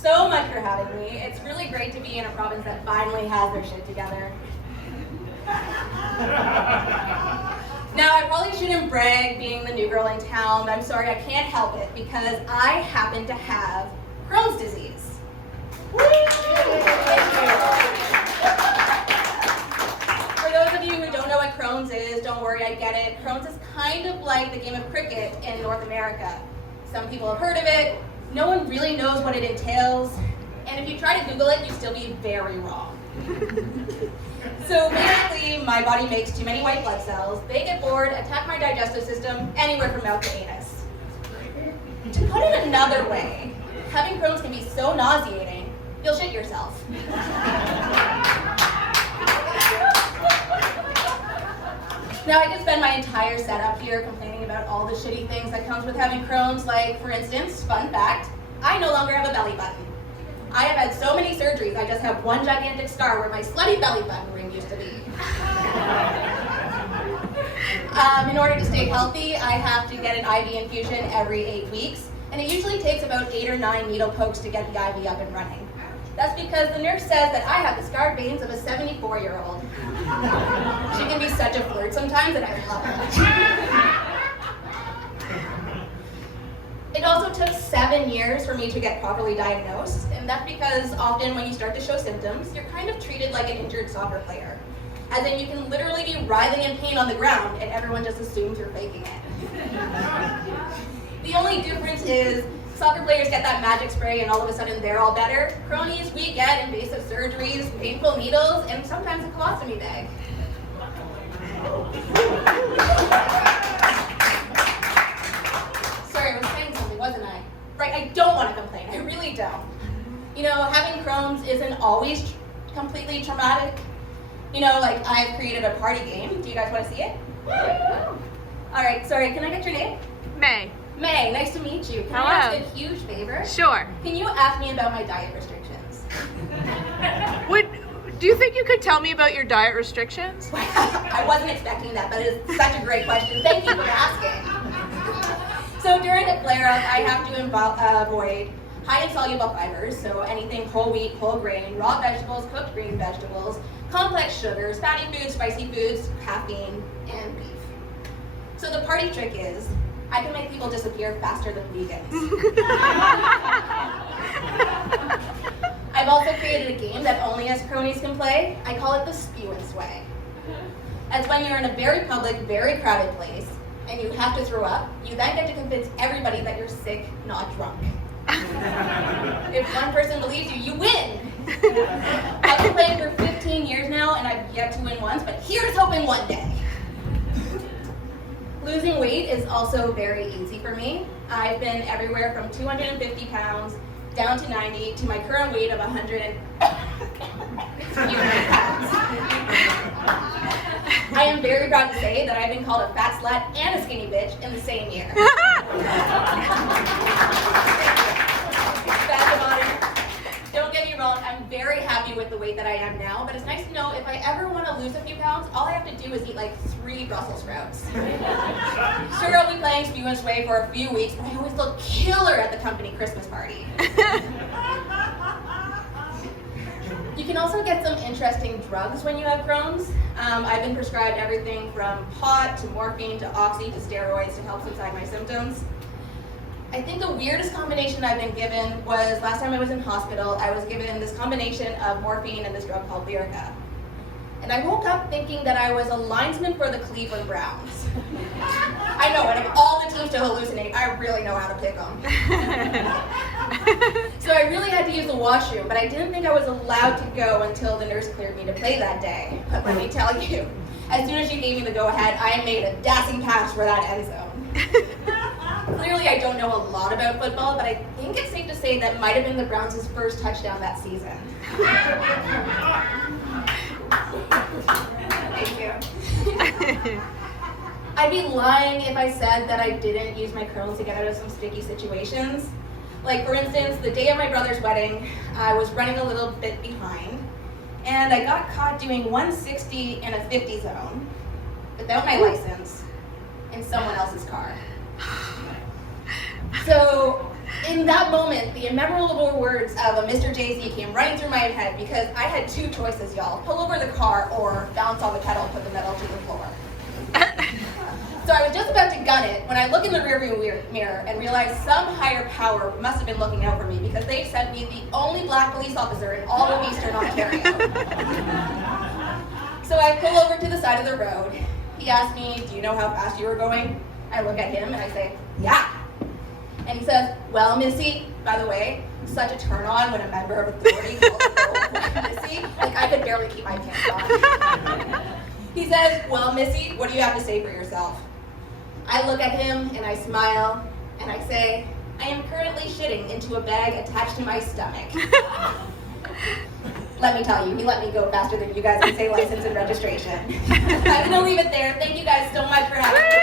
so much for having me. It's really great to be in a province that finally has their shit together. Now, I probably shouldn't brag being the new girl in town, but I'm sorry, I can't help it because I happen to have Crohn's disease. Woo! For those of you who don't know what Crohn's is, don't worry, I get it. Crohn's is kind of like the game of cricket in North America. Some people have heard of it. No one really knows what it entails. And if you try to Google it, you'd still be very wrong. So basically, my body makes too many white blood cells. They get bored, attack my digestive system, anywhere from mouth to anus. To put it another way, having Crohn's can be so nauseating, you'll shit yourself. Now, I could spend my entire setup here complaining about all the shitty things that comes with having Crohn's, like, for instance, fun fact, I no longer have a belly button. I have had so many surgeries, I just have one gigantic scar where my slutty belly button ring used to be. In order to stay healthy, I have to get an IV infusion every 8 weeks, and it usually takes about 8 or 9 needle pokes to get the IV up and running. That's because the nurse says that I have the scarred veins of a 74-year-old. She can be such a flirt sometimes, and I love it. It also took 7 years for me to get properly diagnosed, and that's because often when you start to show symptoms, you're kind of treated like an injured soccer player. As in, you can literally be writhing in pain on the ground, and everyone just assumes you're faking it. The only difference is soccer players get that magic spray and all of a sudden they're all better. Cronies, we get invasive surgeries, painful needles, and sometimes a colostomy bag. Sorry, I was saying something, wasn't I? Right, I don't want to complain, I really don't. You know, having Crohn's isn't always completely traumatic. You know, like I've created a party game. Do you guys want to see it? All right, sorry, can I get your name? May. May, nice to meet you. Can Hello. I ask a huge favor? Sure. Can you ask me about my diet restrictions? Do you think you could tell me about your diet restrictions? I wasn't expecting that, but it's such a great question. Thank you for asking. So during a flare-up, I have to avoid high insoluble fibers, so anything whole wheat, whole grain, raw vegetables, cooked green vegetables, complex sugars, fatty foods, spicy foods, caffeine, and beef. So the party trick is, I can make people disappear faster than vegans. I've also created a game that only us cronies can play. I call it the spew and sway. As when you're in a very public, very crowded place, and you have to throw up, you then get to convince everybody that you're sick, not drunk. If one person believes you, you win. I've been playing for 15 years now, and I've yet to win once, but here's hoping one day. Losing weight is also very easy for me. I've been everywhere from 250 pounds down to 90 to my current weight of 100 pounds. I am very proud to say that I've been called a fat slut and a skinny bitch in the same year. Badge of honor. Don't get me wrong, I'm very happy with the weight that I am now, but it's nice to know if I ever want to lose a few pounds, all I have to do is eat like 3 Brussels sprouts. Sure, I'll be playing spew and sway for a few weeks, but I always look killer at the company Christmas party. You can also get some interesting drugs when you have Crohn's. I've been prescribed everything from pot to morphine to oxy to steroids to help subside my symptoms. I think the weirdest combination I've been given was last time I was in hospital, I was given this combination of morphine and this drug called Lyrica. And I woke up thinking that I was a linesman for the Cleveland Browns. I know, out of all the teams to hallucinate, I really know how to pick them. So I really had to use the washroom, but I didn't think I was allowed to go until the nurse cleared me to play that day. But let me tell you, as soon as she gave me the go-ahead, I made a dashing pass for that end zone. Clearly, I don't know a lot about football, but I think it's safe to say that might have been the Browns' first touchdown that season. Thank you. I'd be lying if I said that I didn't use my Crohn's to get out of some sticky situations. Like, for instance, the day of my brother's wedding, I was running a little bit behind, and I got caught doing 160 in a 50 zone without my license in someone else's car. So In that moment, the memorable words of a Mr. Jay-Z came running through my head because I had two choices, y'all. Pull over the car or bounce on the pedal and put the metal to the floor. So I was just about to gun it when I look in the rearview mirror and realize some higher power must have been looking out for me because they sent me the only black police officer in all of Eastern Ontario. So I pull over to the side of the road. He asked me, "Do you know how fast you were going?" I look at him and I say, "Yeah." And he says, "Well, Missy, by the way, such a turn on when a member of authority calls a Missy. Like, I could barely keep my pants on." He says, "Well, Missy, what do you have to say for yourself?" I look at him and I smile and I say, "I am currently shitting into a bag attached to my stomach." Let me tell you, he let me go faster than you guys can say license and registration. I'm gonna leave it there. Thank you guys so much for having me.